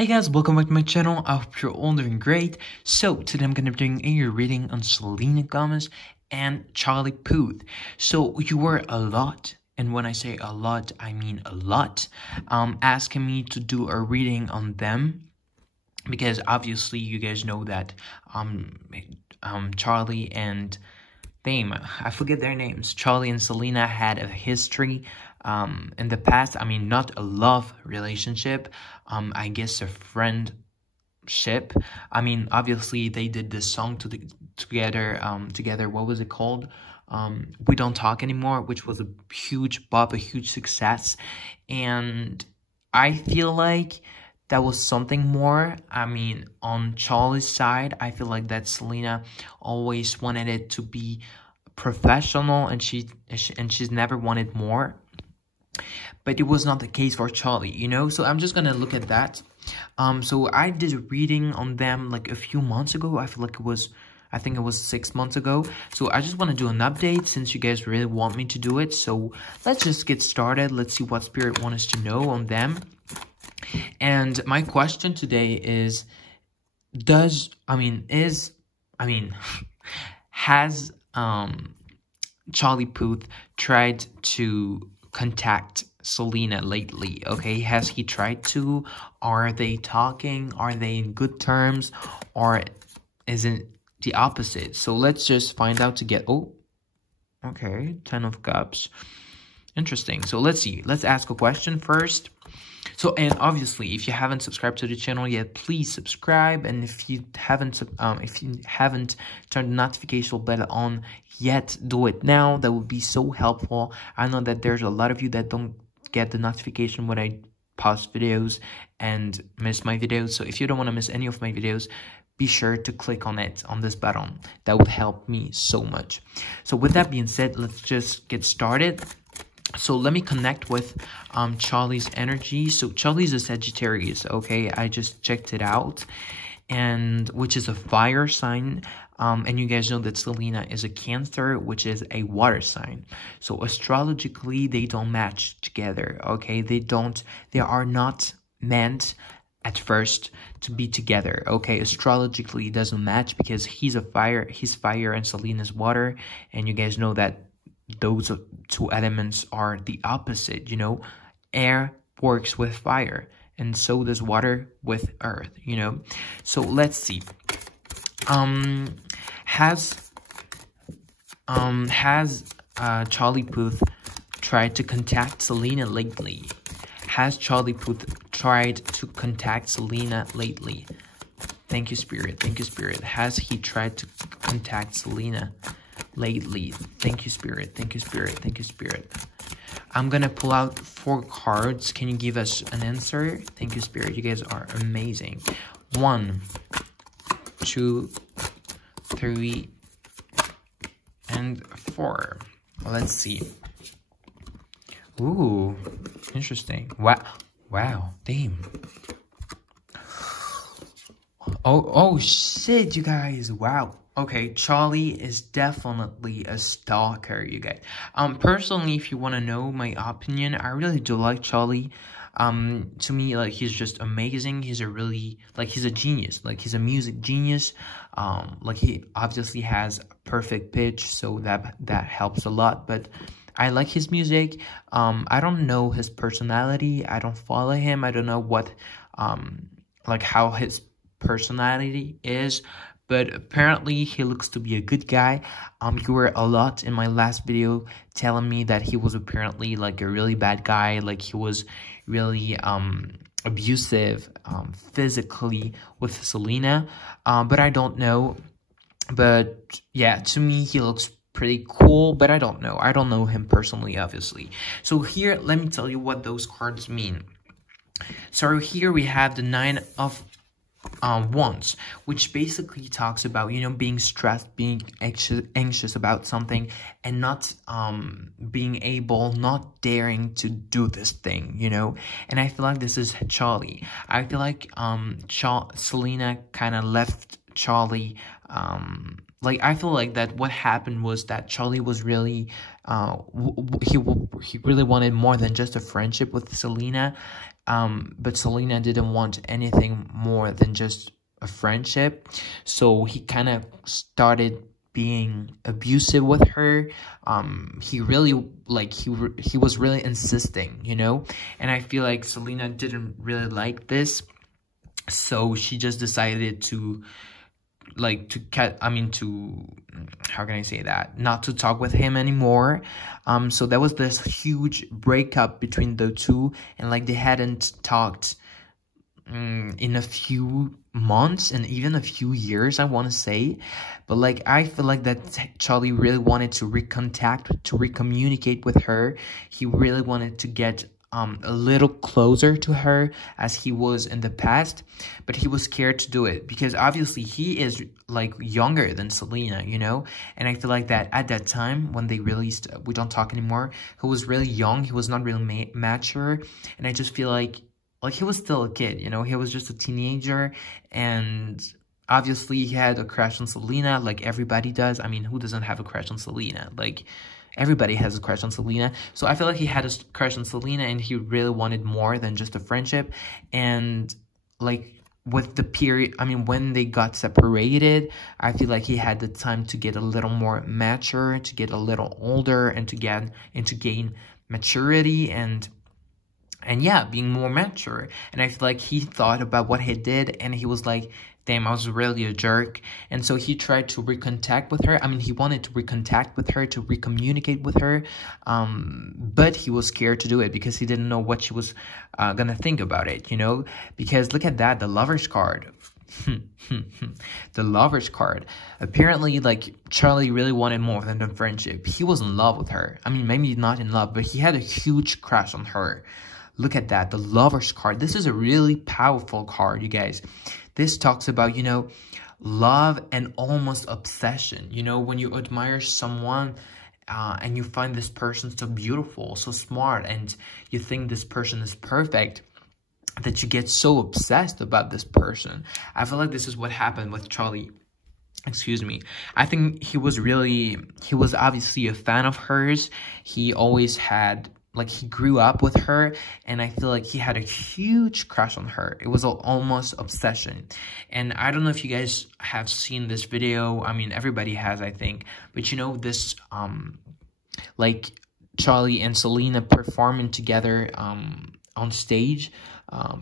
Hey guys, welcome back to my channel. I hope you're all doing great. So today I'm gonna be doing a reading on Selena Gomez and Charlie Puth. So you were a lot, and when I say a lot, I mean a lot, asking me to do a reading on them, because obviously you guys know that Charlie and I forget their names. Charlie and Selena had a history in the past. I mean, not a love relationship. I guess a friendship. I mean, obviously they did this song together. What was it called? We Don't Talk Anymore, which was a huge bop, a huge success. And I feel like that was something more. I mean, on Charlie's side, I feel like that Selena always wanted it to be professional, and she's never wanted more. But it was not the case for Charlie, you know? So I'm just gonna look at that. So I did a reading on them like a few months ago. I think it was 6 months ago. So I just want to do an update since you guys really want me to do it. So let's just get started. Let's see what Spirit wants us to know on them. And my question today is, has Charlie Puth tried to contact Selena lately? Okay, has he tried to? Are they talking? Are they in good terms? Or is it the opposite? So let's just find out together. Oh, okay, 10 of Cups. Interesting. So let's see. Let's ask a question first. So, and obviously, if you haven't subscribed to the channel yet, please subscribe. And if you haven't turned the notification bell on yet, do it now. That would be so helpful. I know that there's a lot of you that don't get the notification when I post videos and miss my videos. So if you don't want to miss any of my videos, be sure to click on it, on this button. That would help me so much. So with that being said, let's just get started. So let me connect with Charlie's energy. So Charlie's a Sagittarius, okay? I just checked it out, and which is a fire sign. And you guys know that Selena is a Cancer, which is a water sign. So astrologically, they don't match together, okay? They are not meant at first to be together, okay? Astrologically, it doesn't match because he's fire and Selena's water. And you guys know that those two elements are the opposite, you know? Air works with fire, and so does water with earth, you know? So let's see. Has Charlie Puth tried to contact Selena lately? Has Charlie Puth tried to contact Selena lately? Thank you, Spirit. Thank you, Spirit. Has he tried to contact Selena lately? Thank you, Spirit. Thank you, Spirit. Thank you, Spirit. I'm gonna pull out 4 cards. Can you give us an answer? Thank you, Spirit. You guys are amazing. 1, 2, 3, and 4. Let's see. Ooh, interesting. Wow, damn. Oh shit, you guys. Wow. Okay, Charlie is definitely a stalker, you guys. Personally, if you want to know my opinion, I really do like Charlie. To me, like, he's just amazing. He's a genius. Like, he's a music genius. Like, he obviously has perfect pitch, so that helps a lot. But I like his music. I don't know his personality. I don't follow him. I don't know what, like, how his personality is. But apparently, he looks to be a good guy. You were a lot in my last video telling me that he was apparently, like, a really bad guy. Like, he was really abusive physically with Selena. But I don't know. But, yeah, to me, he looks pretty cool. But I don't know. I don't know him personally, obviously. So here, let me tell you what those cards mean. So here we have the 9 of Wands, which basically talks about, you know, being stressed, being anxious about something, and not not daring to do this thing, you know. And I feel like this is Charlie. I feel like Selena kind of left Charlie like I feel like that what happened was that Charlie was really he really wanted more than just a friendship with Selena, but Selena didn't want anything more than just a friendship, so he kind of started being abusive with her. He really like he was really insisting, you know, and I feel like Selena didn't really like this, so she just decided to like to cut, I mean to, how can I say that, not to talk with him anymore. So there was this huge breakup between the two, and like they hadn't talked in a few months and even a few years, I want to say. But like I feel like that Charlie really wanted to recontact, to recommunicate with her. He really wanted to get a little closer to her as he was in the past, but he was scared to do it because obviously he is like younger than Selena, you know. And I feel like that at that time when they released We Don't Talk Anymore, he was really young, he was not really mature, and I just feel like he was still a kid, you know. He was just a teenager, and obviously he had a crush on Selena like everybody does. I mean, who doesn't have a crush on Selena? Like, everybody has a crush on Selena. So I feel like he had a crush on Selena, and he really wanted more than just a friendship. And like with the period, I mean, when they got separated, I feel like he had the time to get a little more mature, to get a little older, and to gain maturity and yeah, being more mature. And I feel like he thought about what he did, and he was like, damn, I was really a jerk. And so he tried to recontact with her. I mean, he wanted to recontact with her, to recommunicate with her, but he was scared to do it because he didn't know what she was gonna think about it, you know. Because look at that, the Lover's card. The Lover's card. Apparently, like, Charlie really wanted more than a friendship. He was in love with her. I mean, maybe not in love, but he had a huge crush on her. Look at that, the Lover's card. This is a really powerful card, you guys. This talks about, you know, love and almost obsession. You know, when you admire someone and you find this person so beautiful, so smart, and you think this person is perfect, that you get so obsessed about this person. I feel like this is what happened with Charlie. Excuse me. I think he was obviously a fan of hers. He always had, like, he grew up with her, and I feel like he had a huge crush on her. It was almost obsession. And I don't know if you guys have seen this video. I mean, everybody has, I think. But you know, this, like, Charlie and Selena performing together on stage,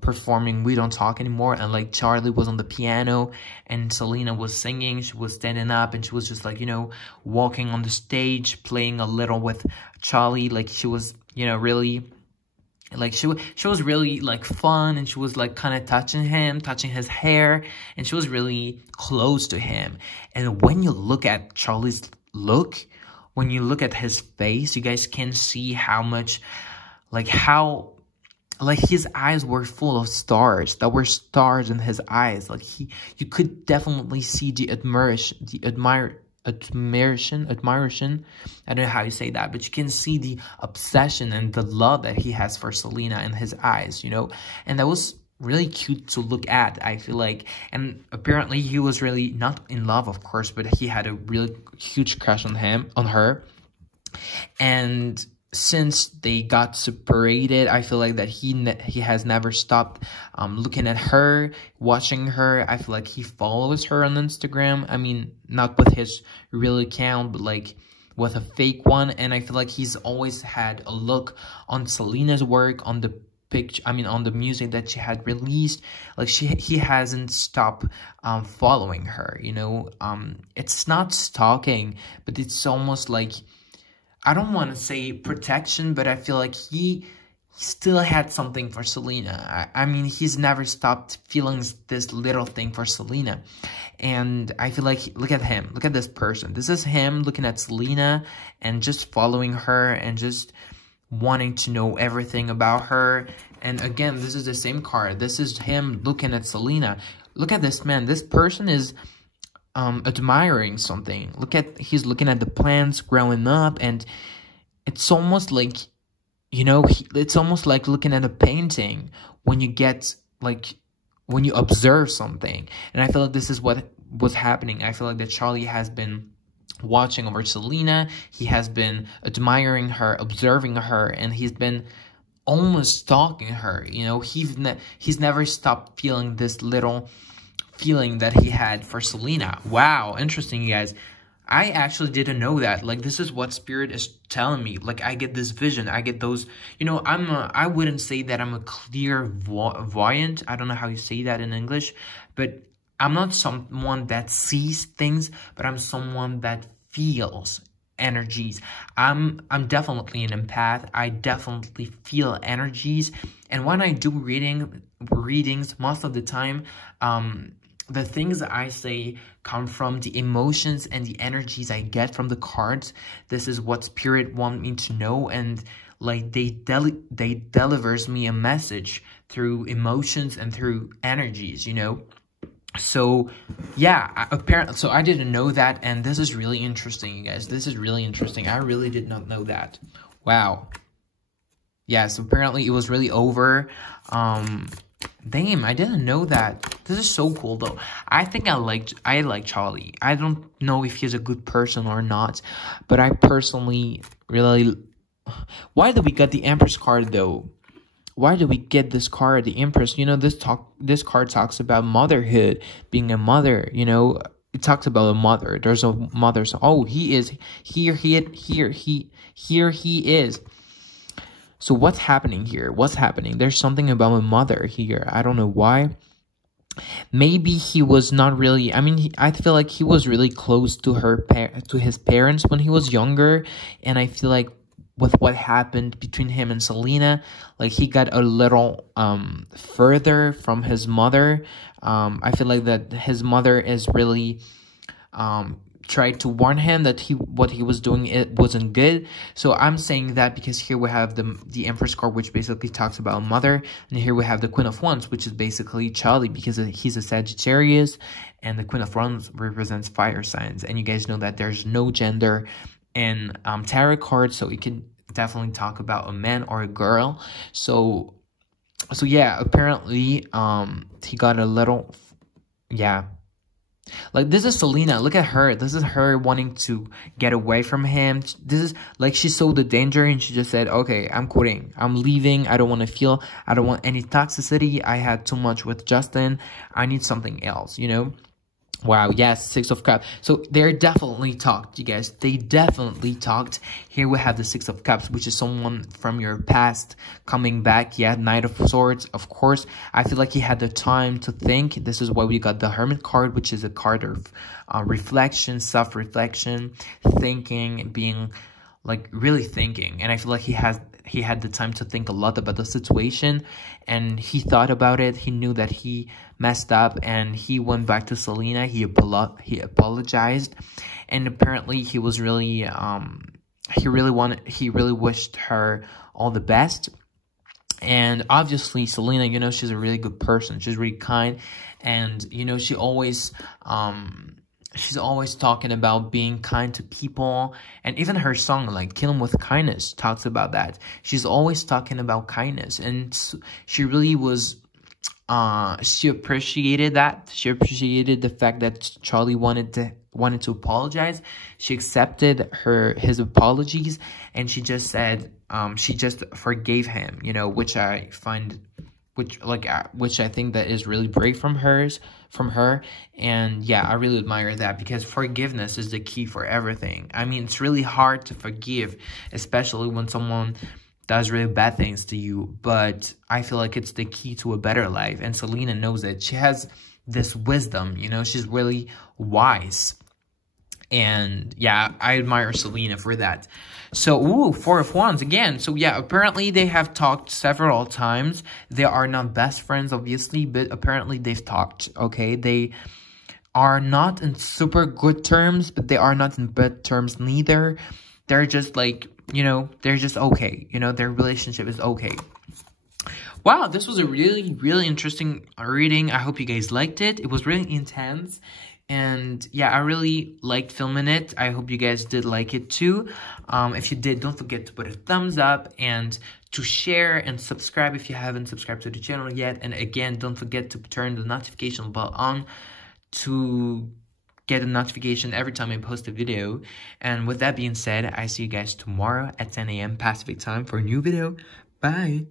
performing We Don't Talk Anymore, and like Charlie was on the piano and Selena was singing. She was standing up, and she was just like, you know, walking on the stage, playing a little with Charlie. Like, she was, you know, really, like, she was really, like, fun, and she was, like, kind of touching him, touching his hair, and she was really close to him. And when you look at Charlie's look, when you look at his face, you guys can see how much, like, how, like, his eyes were full of stars. There were stars in his eyes. Like, you could definitely see the admiration. I don't know how you say that, but you can see the obsession and the love that he has for Selena in his eyes, you know. And that was really cute to look at, I feel like. And apparently he was really not in love, of course, but he had a really huge crush on her. And since they got separated, I feel like that he has never stopped looking at her, watching her. I feel like he follows her on Instagram. I mean, not with his real account, but like with a fake one. And I feel like he's always had a look on Selena's work, on the picture, I mean, on the music that she had released. Like, he hasn't stopped following her, you know. It's not stalking, but it's almost like, I don't want to say protection, but I feel like he still had something for Selena. I mean, he's never stopped feeling this little thing for Selena. And I feel like, look at him. Look at this person. This is him looking at Selena and just following her and just wanting to know everything about her. And again, this is the same card. This is him looking at Selena. Look at this man. This person is admiring something. He's looking at the plants growing up, and it's almost like, you know, it's almost like looking at a painting when you get, like, when you observe something. And I feel like this is what what's happening. I feel like that Charlie has been watching over Selena. He has been admiring her, observing her, and he's been almost stalking her. You know, he's never stopped feeling this little feeling that he had for Selena. Wow, interesting, you guys. I actually didn't know that. Like, this is what Spirit is telling me. Like, I get this vision. I get those, you know, I wouldn't say that I'm a clairvoyant. I don't know how you say that in English, but I'm not someone that sees things, but I'm someone that feels energies. I'm definitely an empath. I definitely feel energies. And when I do readings, most of the time, the things that I say come from the emotions and the energies I get from the cards. This is what Spirit want me to know, and like they delivers me a message through emotions and through energies, you know. So yeah, apparently, so I didn't know that, and this is really interesting, you guys. This is really interesting. I really did not know that. Wow. Yeah, so apparently it was really over. Damn, I didn't know that. This is so cool, though. I think I like Charlie. I don't know if he's a good person or not, but I personally really... Why did we get the Empress card, though? Why did we get this card, the Empress? You know, this card talks about motherhood, being a mother, you know. It talks about a mother. There's a mother. So, oh, he is here he is. So what's happening here? What's happening? There's something about my mother here. I don't know why. Maybe he was not really... I mean, I feel like he was really close to his parents when he was younger. And I feel like with what happened between him and Selena, like he got a little further from his mother. I feel like that his mother is really... tried to warn him that what he was doing, it wasn't good. So I'm saying that because here we have the Empress card, which basically talks about mother, and here we have the Queen of Wands, which is basically Charlie, because he's a Sagittarius, and the Queen of Wands represents fire signs. And you guys know that there's no gender in tarot cards, so it can definitely talk about a man or a girl. So yeah, apparently he got a little... yeah. Like, this is Selena. Look at her. This is her wanting to get away from him. This is, like, she saw the danger and she just said, okay, I'm quitting. I'm leaving. I don't want any toxicity. I had too much with Justin. I need something else, you know? Wow, yes, Six of Cups. So they definitely talked, you guys. They definitely talked. Here we have the Six of Cups, which is someone from your past coming back. Yeah, Knight of Swords, of course. I feel like he had the time to think. This is why we got the Hermit card, which is a card of reflection, self-reflection, thinking, being like really thinking. And I feel like he had the time to think a lot about the situation, and he thought about it. He knew that he messed up, and he went back to Selena. He apologized, and apparently he was really he really wished her all the best. And obviously Selena, you know, she's a really good person. She's really kind, and you know, she's always talking about being kind to people. And even her song, like Kill 'Em With Kindness, talks about that. She's always talking about kindness. And she really was, she appreciated that. She appreciated the fact that Charlie wanted to apologize. She accepted his apologies. And she just said, she just forgave him, you know, which I find... which I think that is really brave from her. And yeah, I really admire that, because forgiveness is the key for everything. I mean, it's really hard to forgive, especially when someone does really bad things to you, but I feel like it's the key to a better life, and Selena knows it. She has this wisdom, you know, she's really wise. And yeah, I admire Selena for that. So, ooh, Four of Wands again. So yeah, apparently they have talked several times. They are not best friends, obviously, but apparently they've talked, okay? They are not in super good terms, but they are not in bad terms neither. They're just like, you know, they're just okay. You know, their relationship is okay. Wow, this was a really, really interesting reading. I hope you guys liked it. It was really intense. And yeah, I really liked filming it. I hope you guys did like it too. If you did, don't forget to put a thumbs up and to share and subscribe if you haven't subscribed to the channel yet. And again, don't forget to turn the notification bell on to get a notification every time I post a video. And with that being said, I see you guys tomorrow at 10 a.m. Pacific time for a new video. Bye!